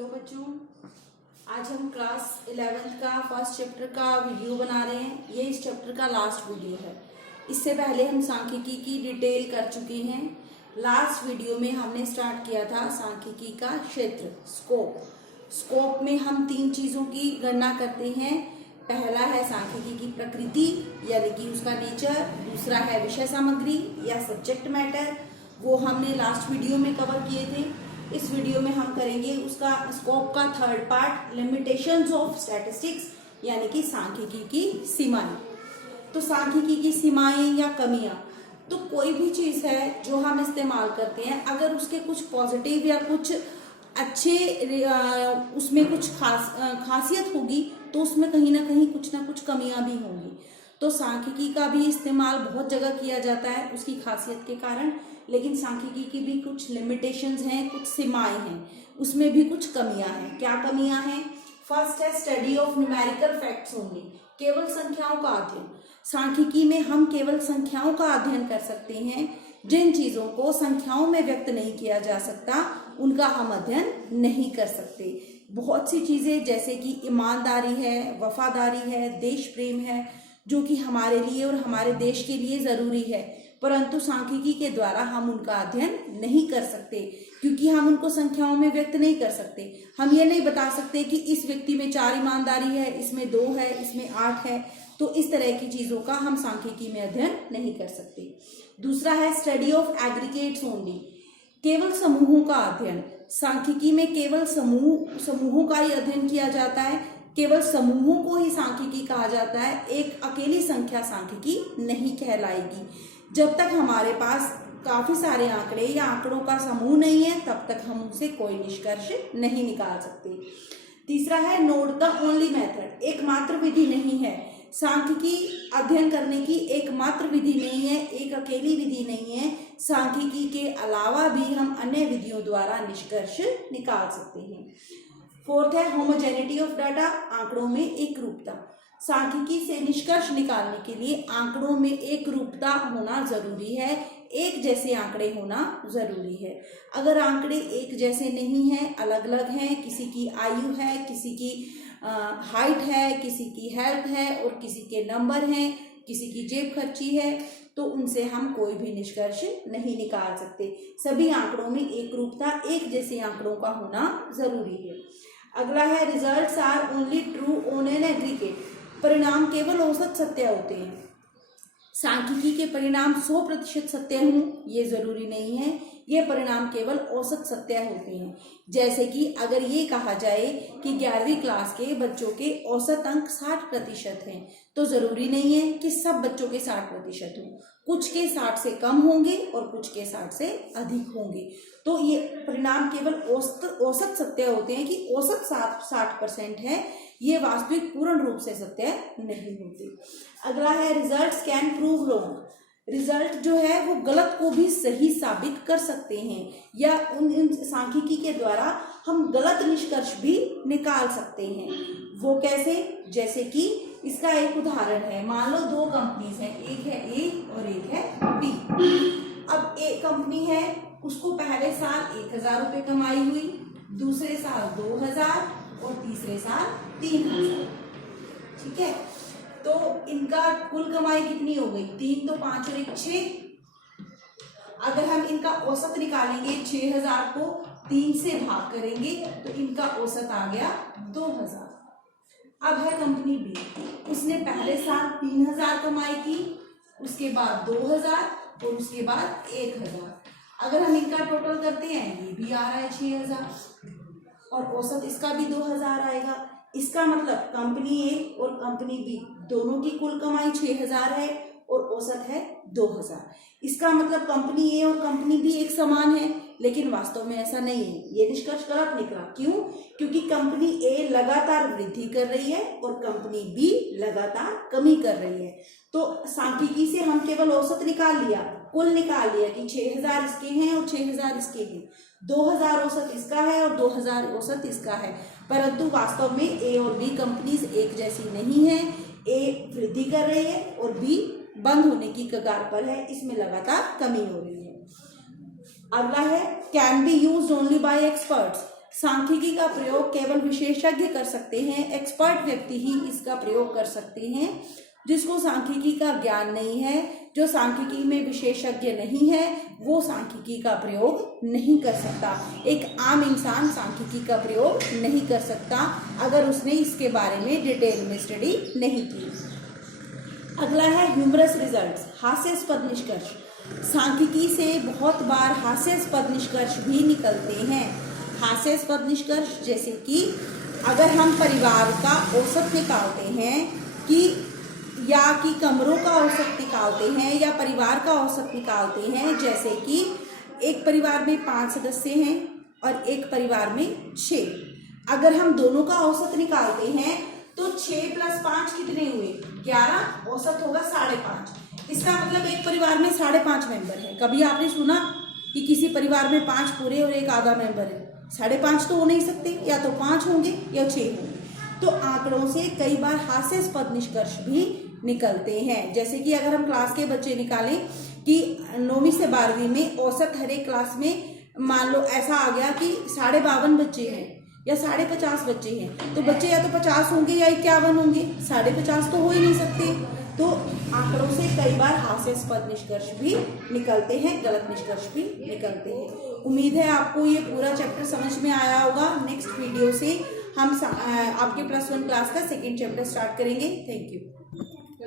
Hello बच्चों, आज हम क्लास 11th का फर्स्ट चैप्टर का वीडियो बना रहे हैं। ये इस चैप्टर का लास्ट वीडियो है। इससे पहले हम सांख्यिकी की डिटेल कर चुके हैं। लास्ट वीडियो में हमने स्टार्ट किया था सांख्यिकी का क्षेत्र, स्कोप में हम 3 चीज़ों की गणना करते हैं। पहला है सांख्यिकी की प्रकृति यानी कि उसका नेचर, दूसरा है विषय सामग्री या सब्जेक्ट मैटर, वो हमने लास्ट वीडियो में कवर किए थे। इस वीडियो में हम करेंगे उसका स्कोप का third part, limitations of statistics यानी कि सांख्यिकी की सीमाएं। तो सांख्यिकी की सीमाएं या कमियां, तो कोई भी चीज है जो हम इस्तेमाल करते हैं, अगर उसके कुछ पॉजिटिव या कुछ अच्छे उसमें कुछ खासियत होगी तो उसमें कहीं ना कहीं कुछ ना कुछ कमियां भी होंगी। तो सांख्यिकी का भी इस्तेमाल बहुत जगह किया जाता है उसकी खासियत के कारण, लेकिन सांख्यिकी की भी कुछ लिमिटेशंस हैं, कुछ सीमाएं हैं, उसमें भी कुछ कमियां हैं। क्या कमियां हैं? फर्स्ट है study of numerical facts only, केवल संख्याओं का अध्ययन। सांख्यिकी में हम केवल संख्याओं का अध्ययन कर सकते हैं। जिन चीजों को संख्याओं में व्यक्त नहीं किया जा सकता उनका हम अध्ययन नहीं कर सकते। बहुत सी चीजें जैसे कि ईमानदारी है, वफादारी है, देश प्रेम है, जो कि हमारे लिए और हमारे देश के लिए जरूरी है, परंतु सांख्यिकी के द्वारा हम उनका अध्ययन नहीं कर सकते क्योंकि हम उनको संख्याओं में व्यक्त नहीं कर सकते। हम ये नहीं बता सकते कि इस व्यक्ति में 4 ईमानदारी है, इसमें 2 है, इसमें 8 है। तो इस तरह की चीजों का हम सांख्यिकी में अध्ययन नहीं कर सकते। दूसरा है स्टडी ऑफ एग्रीगेट्स ओनली, केवल समूहों का अध्ययन। सांख्यिकी में केवल समूहों का ही अध्ययन किया जाता है, केवल समूहों को ही सांख्यिकी कहा जाता है। एक अकेली संख्या सांख्यिकी नहीं कहलाएगी। जब तक हमारे पास काफी सारे आंकड़े या आंकड़ों का समूह नहीं है तब तक हम उनसे कोई निष्कर्ष नहीं निकाल सकते। तीसरा है नोट द ओनली मेथड, एकमात्र विधि नहीं है। सांख्यिकी अध्ययन करने की एकमात्र विधि नहीं है, एक अकेली विधि नहीं है। सांख्यिकी के अलावा भी हम अन्य विधियों द्वारा निष्कर्ष निकाल सकते हैं। फोर्थ है होमोजेनिटी ऑफ डाटा, आंकड़ों में एक रूपता। सांख्यिकी से निष्कर्ष निकालने के लिए आंकड़ों में एक रूपता होना जरूरी है, एक जैसे आंकड़े होना जरूरी है। अगर आंकड़े एक जैसे नहीं हैं, अलग अलग हैं, किसी की आयु है, किसी की हाइट है, किसी की हेल्थ है और किसी के नंबर हैं, किसी की जेब खर्ची है, तो उनसे हम कोई भी निष्कर्ष नहीं निकाल सकते। सभी आंकड़ों में एक रूपता, एक जैसे आंकड़ों का होना जरूरी है। अगला है results are only true on an aggregate, परिणाम केवल औसत सत्य होते हैं। सांख्यिकी के परिणाम 100% सत्य हों ये जरूरी नहीं है, ये परिणाम केवल औसत सत्य होते हैं। जैसे कि अगर ये कहा जाए कि 11वीं क्लास के बच्चों के औसत अंक 60% हैं, तो जरूरी नहीं है कि सब बच्चों के 60% हों, कुछ के 60 से कम होंगे और कुछ के 60 से अधिक होंगे। तो ये परिणाम केवल औसत सत्य होते हैं कि औसत 60% है, ये वास्तविक पूर्ण रूप से सत्य नहीं होते। अगला है results can prove wrong, result जो है वो गलत को भी सही साबित कर सकते हैं, या उन सांख्यिकी के द्वारा हम गलत निष्कर्ष भी निकाल सकते हैं। वो कैसे? जैसे कि इसका एक उदाहरण है, मान लो 2 कंपनीज हैं, एक है ए और एक है बी। अब ए कंपनी है, उसको पहले साल 1000 रुपये कमाई हुई, दूसरे साल 2000 और तीसरे साल 3000। ठीक है, तो इनका कुल कमाई कितनी हो गई? 3 तो 5 और 1 6। अगर हम इनका औसत निकालेंगे, 6000 को 3 से भाग करेंगे तो इनका औसत आ गया 2000। अब है कंपनी बी, उसने पहले साल 3000 कमाई की, उसके बाद 2000 और उसके बाद 1000। अगर हम इनका टोटल करते हैं, ये भी आ रहा है 6000 और औसत इसका भी 2000 आएगा। इसका मतलब कंपनी ए और कंपनी बी दोनों की कुल कमाई 6000 है और औसत है 2000। इसका मतलब कंपनी ए और कंपनी बी एक समान है, लेकिन वास्तव में ऐसा नहीं है। ये निष्कर्ष गलत निकला। क्यों? क्योंकि कंपनी ए लगातार वृद्धि कर रही है और कंपनी बी लगातार कमी कर रही है। तो सांख्यिकी से हम केवल औसत निकाल लिया, कुल निकाल लिया कि 6000 इसके हैं और 6000 इसके हैं, 2000 औसत इसका है और 2000 औसत इसका है, परंतु वास्तव में ए और बी कंपनीज एक जैसी नहीं है। ए वृद्धि कर रही है और बी बंद होने की कगार पर है, इसमें लगातार कमी हो रही है। अगला है can be used only by experts, सांख्यिकी का प्रयोग केवल विशेषज्ञ कर सकते हैं, एक्सपर्ट व्यक्ति ही इसका प्रयोग कर सकते हैं। जिसको सांख्यिकी का ज्ञान नहीं है, जो सांख्यिकी में विशेषज्ञ नहीं है, वो सांख्यिकी का प्रयोग नहीं कर सकता। एक आम इंसान सांख्यिकी का प्रयोग नहीं कर सकता अगर उसने इसके बारे में डिटेल में स्टडी नहीं की। अगला है ह्यूमरस रिजल्ट्स, हास्यास्पद निष्कर्ष। सांख्यिकी से बहुत बार हास्यास्पद निष्कर्ष भी निकलते हैं। हास्यास्पद निष्कर्ष जैसे कि अगर हम परिवार का औसत निकालते हैं कि कमरों का औसत निकालते हैं या परिवार का औसत निकालते हैं, जैसे कि एक परिवार में 5 सदस्य हैं और एक परिवार में 6। अगर हम दोनों का औसत निकालते हैं तो 6 + 5 कितने हुए? 11, औसत होगा 5.5। इसका मतलब एक परिवार में 5.5 मेंबर है। कभी आपने सुना कि किसी परिवार में 5 पूरे और एक आधा मेंबर है? 5.5 तो हो नहीं सकते, या तो 5 होंगे या 6 होंगे। तो आंकड़ों से कई बार हास्यास्पद निष्कर्ष भी निकलते हैं। जैसे कि अगर हम क्लास के बच्चे निकालें कि 9वीं से 12वीं में औसत हर एक क्लास में मान लो ऐसा आ गया कि 52 बच्चे हैं या 50 बच्चे हैं, तो बच्चे या तो 50 होंगे या 51 होंगे, 50 तो हो ही नहीं सकते। तो आंकड़ों से कई बार हास्यास्पद निष्कर्ष भी निकलते हैं, गलत निष्कर्ष भी निकलते हैं। उम्मीद है आपको ये पूरा चैप्टर समझ में आया होगा। नेक्स्ट वीडियो से हम आपके +1 क्लास का 2nd चैप्टर स्टार्ट करेंगे। Thank you.